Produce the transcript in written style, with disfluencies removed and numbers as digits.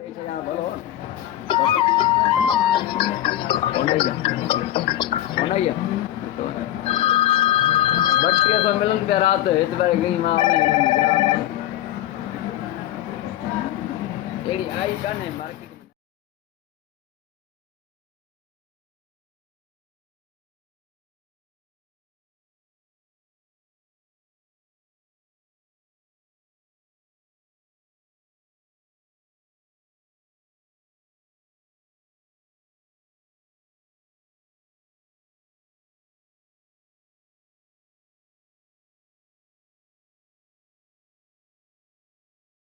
बोलो होना ही है तो बट्टिया तो मिलन पे रात हित बार गई मां एड़ी आई काने